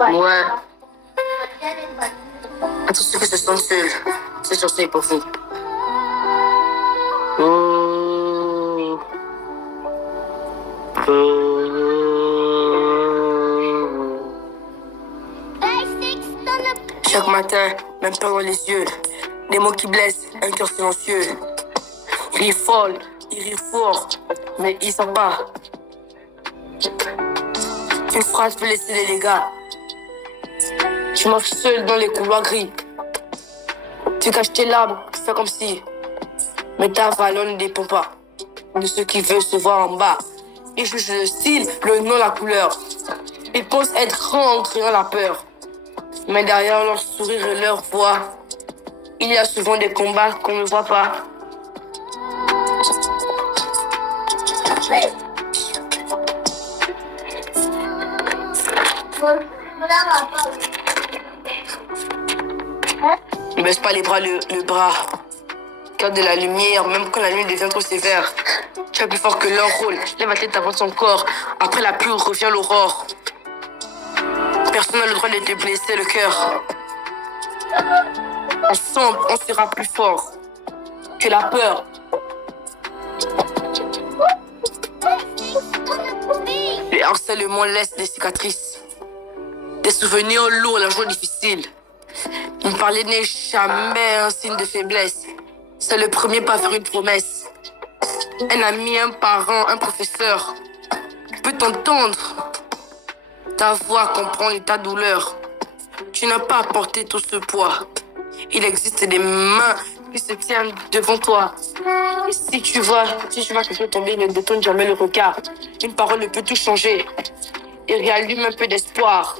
Ouais. À tous ceux qui se sentent seuls, cette chanson est pour vous. Oh. Chaque matin, même pas dans les yeux, des mots qui blessent, un cœur silencieux. Il rit folle, il rit fort, mais il sent pas. Une phrase peut laisser des dégâts. Tu marches seul dans les couloirs gris. Tu caches tes larmes, tu fais comme si. Mais ta valeur ne dépend pas de ceux qui veulent se voir en bas. Ils jugent le style, le nom, la couleur. Ils pensent être grands en criant la peur. Mais derrière leur sourire et leur voix, il y a souvent des combats qu'on ne voit pas. Ne baisse pas les bras, le bras. Garde de la lumière, même quand la nuit devient trop sévère. Tu es plus fort que leur rôle. Lève la tête avant son corps. Après la pluie revient l'aurore. Personne n'a le droit de te blesser le cœur. Ensemble, on sera plus fort que la peur. Le harcèlement laisse des cicatrices, des souvenirs lourds, la joie difficile. Une parler n'est jamais un signe de faiblesse. C'est le premier pas vers une promesse. Un ami, un parent, un professeur peut t'entendre. Ta voix comprend ta douleur. Tu n'as pas à porter tout ce poids. Il existe des mains qui se tiennent devant toi. Et si tu vois quelqu'un tomber, ne détourne jamais le regard. Une parole ne peut tout changer. Et réallume un peu d'espoir.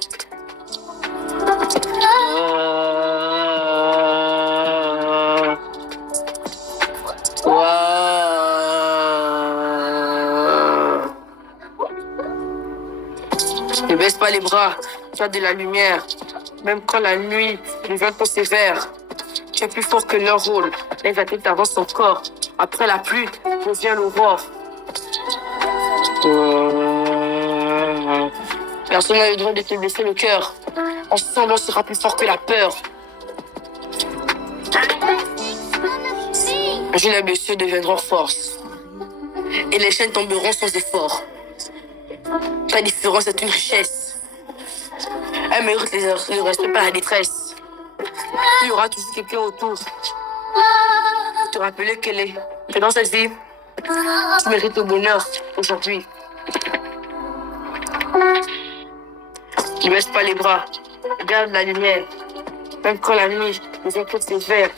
Ne baisse pas les bras, tu as de la lumière. Même quand la nuit devient trop sévère, tu es plus fort que leur rôle. Lève la tête avant son corps. Après la pluie, revient l'aurore. Personne n'a le droit de te blesser le cœur. Ensemble, on sera plus fort que la peur. Un jour, les blessures deviendront force. Et les chaînes tomberont sans effort. Ta différence est une richesse. Elle mérite le respect par la détresse. Il y aura toujours quelqu'un autour. Te rappeler que dans cette vie, tu mérites le bonheur aujourd'hui. Ne baisse pas les bras. Regarde la lumière. Même quand la nuit devient trop sévère,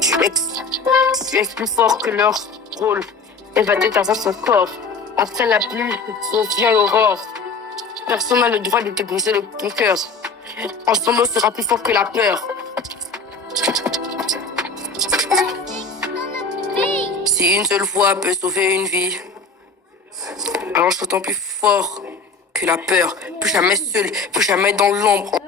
tu es plus fort que leur rôle. Elle va tête avant son corps. Après la pluie, revient l'aurore. Personne n'a le droit de te briser ton cœur. Ensemble, on sera plus fort que la peur. Si une seule voix peut sauver une vie, alors chantons plus fort que la peur. Plus jamais seul, plus jamais dans l'ombre.